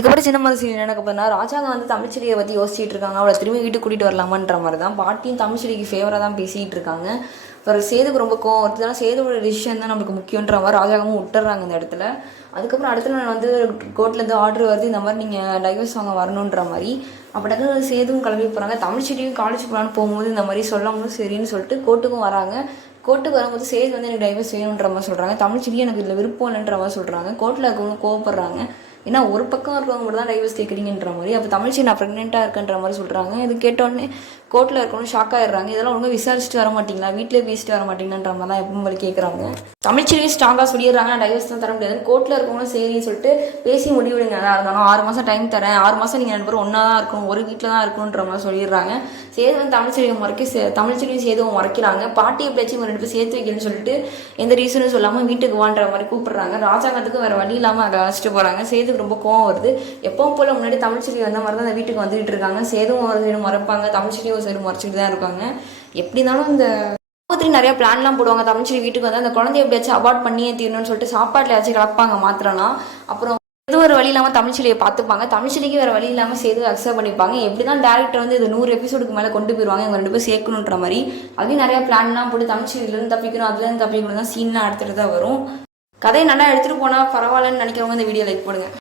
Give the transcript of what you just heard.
இதுக்கப்புறம் சின்ன மனசு என்ன பண்ணா ராஜாங்க வந்து தமிழ்ச்செடியை பற்றி யோசிச்சுட்டு இருக்காங்க. அவளை திரும்பி வீட்டுக்கு கூட்டிகிட்டு வரலாமான்ற மாதிரி தான். பாட்டியும் தமிழ்ச்செடிக்கு ஃபேவராக தான் பேசிகிட்டு இருக்காங்க. அப்புறம் சேதுக்கு ரொம்ப கோவம் வருதுனா சேதுவோட டிசிஷன் தான் நம்மளுக்கு முக்கியன்ற மாதிரி ராஜாங்கமும் விட்டுறாங்க இந்த இடத்துல. அதுக்கப்புறம் அடுத்த நாள் வந்து கோர்ட்லேருந்து ஆர்டர் வருது, இந்த மாதிரி நீங்கள் டைவர்ஸ் வாங்க வரணுன்ற மாதிரி. அப்போ டக்குனு சேதுவும் கிளம்பி போகிறாங்க. தமிழ்ச்செடியும் காலேஜ் போகலான்னு போகும்போது இந்த மாதிரி சொல்லாமல் சரின்னு சொல்லிட்டு கோர்ட்டுக்கும் வராங்க. கோர்ட்டுக்கு வரும்போது சேது வந்து எனக்கு டைவர்ஸ் வேணுன்ற மாதிரி சொல்கிறாங்க. தமிழ்ச்செடியும் எனக்கு இதில் விருப்பம் இல்லைன்ற மாதிரி சொல்கிறாங்க. கோர்ட்டில் இருக்கவங்க கோவப்படுறாங்க. ஏன்னா ஒரு பக்கம் இருக்கவங்க மட்டும் தான் டைவர்ஸ் கேட்குறீங்கன்ற மாதிரி. அப்போ தமிழ்ச்சி நான் ப்ரெக்னெண்ட்டாக இருக்கேன்ற மாதிரி சொல்கிறாங்க. இது கேட்டோடனே கோர்ட்டில் இருக்கணும் ஷாக் ஆகிடுறாங்க. இதெல்லாம் ஒழுங்காக விசாரிச்சுட்டு வர மாட்டீங்களா, வீட்டிலே பேசிட்டு வர மாட்டீங்கன்ற மாதிரி தான் எப்பவும் போல கேட்குறாங்க. தமிழ்ச்சியும் ஸ்ட்ராங்காக சொல்லிடுறாங்க, நான் டைவர்ஸ் தான் தர முடியாது. கோர்ட்டில் இருக்கவங்களும் சரின்னு சொல்லிட்டு பேசி முடிவிடுங்க. இருந்தாலும் 6 மாதம் டைம் தரேன், 6 மாதம் நீங்கள் 2 பேரும் ஒன்றா தான் இருக்கணும், ஒரு வீட்டில் தான் இருக்கணுன்ற மாதிரி சொல்லிடுறாங்க. சேது வந்து தமிழ்ச்செடியும் சேதுவும் மறைக்கிறாங்க. பாட்டியை பேச்சு இவங்க 2 பேரும் சேர்த்து வைக்கணும்னு சொல்லிட்டு எந்த ரீசனும் சொல்லாமல் வீட்டுக்கு வான்ற மாதிரி கூப்பிடுறாங்க. ராஜாங்கத்துக்கு வேறு வழி இல்லாமல் அதை அழைச்சிட்டு போகிறாங்க. சேதுக்கு ரொம்ப கோவம் வருது. எப்பவும் போல் முன்னாடி தமிழ்ச்செடி வந்த மாதிரி தான் அந்த வீட்டுக்கு வந்துட்டு இருக்காங்க. சேதுவும் ஒரு சைடு மறைப்பாங்க, தமிழ்ச்செடியும் ஒரு சைடு மறைச்சிட்டு தான் இருக்காங்க. எப்படி இருந்தாலும் இந்த நிறைய பிளான்லாம் போடுவாங்க. தமிழ்ச்செடி வீட்டுக்கு வந்து அந்த குழந்தைய எப்படியாச்சும் அவாய்ட் பண்ணியே தீரணும்னு சொல்லிட்டு சாப்பாட்டில் ஏதாச்சும் கலப்பாங்க மாத்திரலாம். அப்புறம் எது ஒரு வழி இல்லாமல் தமிழ்ச்செடியை பார்த்துப்பாங்க. தமிழ்ச்செடிக்கு வேறு வழி இல்லாமல் சேது அக்செப்ட் பண்ணிப்பாங்க. எப்படி தான் டேரக்டர் வந்து இது 100 எபிசோடுக்கு மேலே கொண்டு போயிடுவாங்க, இவங்க 2 பேரும் சேர்க்கணுன்ற மாதிரி. அதுலேயும் நிறையா பிளான்லாம் போட்டு தமிழ்ச்செடியிலேருந்து தப்பிக்கணும், அதுலேருந்து தப்பிக்கணும் தான் சீன்லாம் எடுத்துகிட்டு தான் வரும். கதையை நல்லா எடுத்துகிட்டு போனால் பரவாயில்லன்னு நினைக்கிறவங்க இந்த வீடியோ லைக் பண்ணுங்க.